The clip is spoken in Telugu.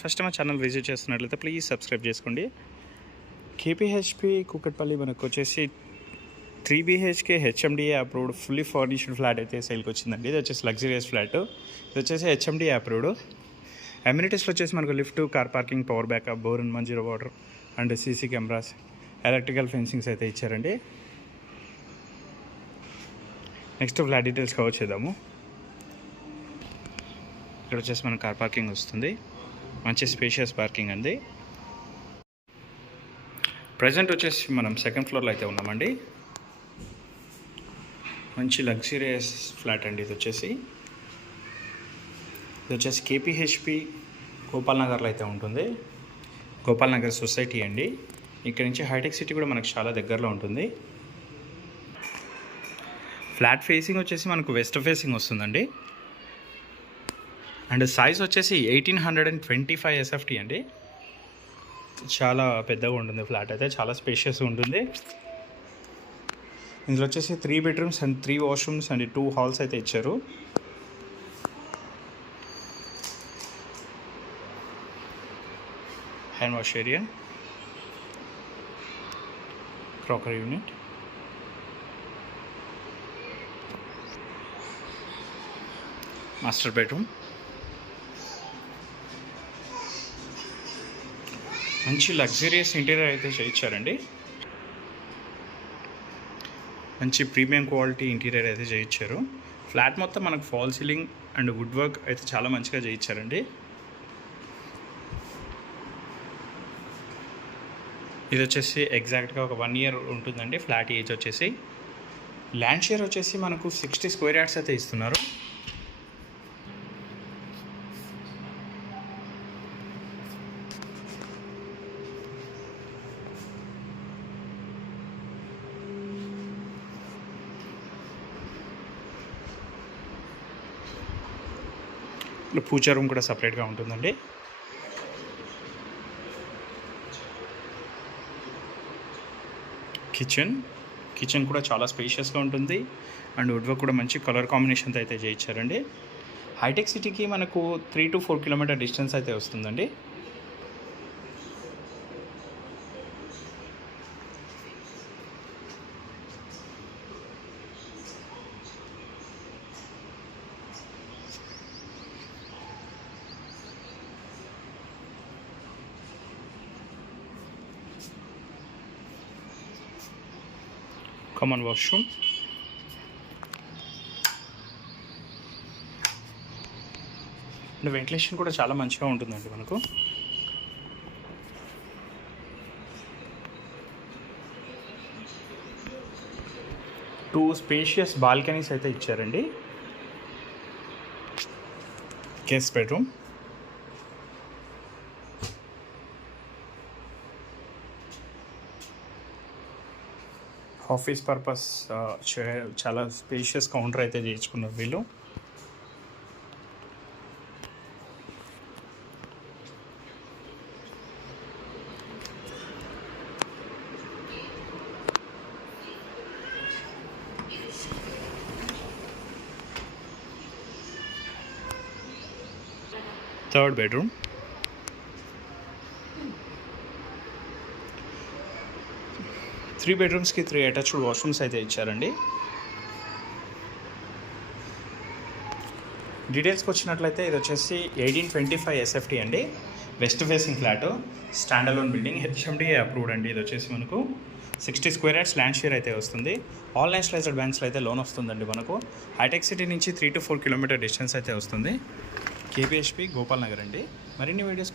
ఫస్ట్ మా ఛానల్ విజిట్ చేస్తున్నట్లయితే ప్లీజ్ సబ్స్క్రైబ్ చేసుకోండి. కేపీహెచ్పి కూకట్పల్లి మనకు వచ్చేసి 3 BHK HMDA approved fully furnished flat అయితే సేల్కి వచ్చిందండి. ఇది వచ్చేసి లగ్జరియస్ ఫ్లాట్. ఇది వచ్చేసి హెచ్ఎండిఏ అప్రూవ్డ్. అమ్యూనిటీస్లో వచ్చేసి మనకు lift, car parking, power backup, bore and Manjeera water and CC cameras, electrical fencings అయితే ఇచ్చారండి. నెక్స్ట్ ఫ్లాట్ డీటెయిల్స్ కవర్ చేద్దాము. ఇక్కడ వచ్చేసి మన కార్ పార్కింగ్ వస్తుంది. మంచి స్పేషియస్ పార్కింగ్ అండి. ప్రజెంట్ వచ్చేసి మనం సెకండ్ ఫ్లోర్లో అయితే ఉన్నామండి. మంచి లగ్జరియస్ ఫ్లాట్ అండి. ఇది వచ్చేసి కేపీహెచ్పి గోపాల్ నగర్లో అయితే ఉంటుంది. గోపాల్ నగర్ సొసైటీ అండి. ఇక్కడ నుంచి హైటెక్ సిటీ కూడా మనకు చాలా దగ్గరలో ఉంటుంది. ఫ్లాట్ ఫేసింగ్ వచ్చేసి మనకు వెస్ట్ ఫేసింగ్ వస్తుందండి. అండ్ సైజ్ వచ్చేసి 1825 SFT అండి. చాలా పెద్దగా ఉంటుంది ఫ్లాట్ అయితే, చాలా స్పేషియస్గా ఉంటుంది. ఇందులో వచ్చేసి 3 bedrooms and 3 washrooms and 2 halls అయితే ఇచ్చారు. Hand wash area, crockery unit, master bedroom, మంచి లగ్జరియస్ ఇంటీరియర్ అయితే చేయించారండి. మంచి ప్రీమియం క్వాలిటీ ఇంటీరియర్ అయితే చేయించారు. ఫ్లాట్ మొత్తం మనకు fall ceiling and wood work అయితే చాలా మంచిగా చేయించారండి. ఇది వచ్చేసి ఎగ్జాక్ట్గా ఒక 1 year ఉంటుందండి ఫ్లాట్ ఏజ్ వచ్చేసి. ల్యాండ్ షేర్ వచ్చేసి మనకు 60 square yards అయితే ఇస్తున్నారు. పూజా రూమ్ కూడా సపరేట్గా ఉంటుందండి. కిచెన్ కూడా చాలా స్పేషియస్గా ఉంటుంది. అండ్ వుడ్ వర్క్ కూడా మంచి కలర్ కాంబినేషన్తో అయితే చేయించారండి. హైటెక్ సిటీకి మనకు 3 to 4 kilometer డిస్టెన్స్ అయితే వస్తుందండి. కామన్ వాష్రూమ్, అండ్ వెంటిలేషన్ కూడా చాలా మంచిగా ఉంటుందండి మనకు. టూ స్పేషియస్ బాల్కనీస్ అయితే ఇచ్చారండి. గెస్ట్ బెడ్రూమ్, ఆఫీస్ పర్పస్ చాలా స్పేషియస్ కౌంటర్ అయితే చేయించుకున్నారు వీళ్ళు. థర్డ్ బెడ్రూమ్, త్రీ బెడ్రూమ్స్కి 3 attached వాష్రూమ్స్ అయితే ఇచ్చారండి. డీటెయిల్స్కి వచ్చినట్లయితే ఇది వచ్చేసి 1825 SFT అండి. West facing flat, stand alone building, HMDA approved అండి. ఇది వచ్చేసి మనకు 60 square yards ల్యాండ్ షేర్ అయితే వస్తుంది. ఆల్ నేషనలైజ్డ్ బ్యాంక్స్లో అయితే లోన్ వస్తుందండి మనకు. హైటెక్ సిటీ నుంచి 3 to 4 kilometer డిస్టెన్స్ అయితే వస్తుంది. కేపీహెచ్పి గోపాల్ నగర్ అండి. మరిన్ని వీడియోస్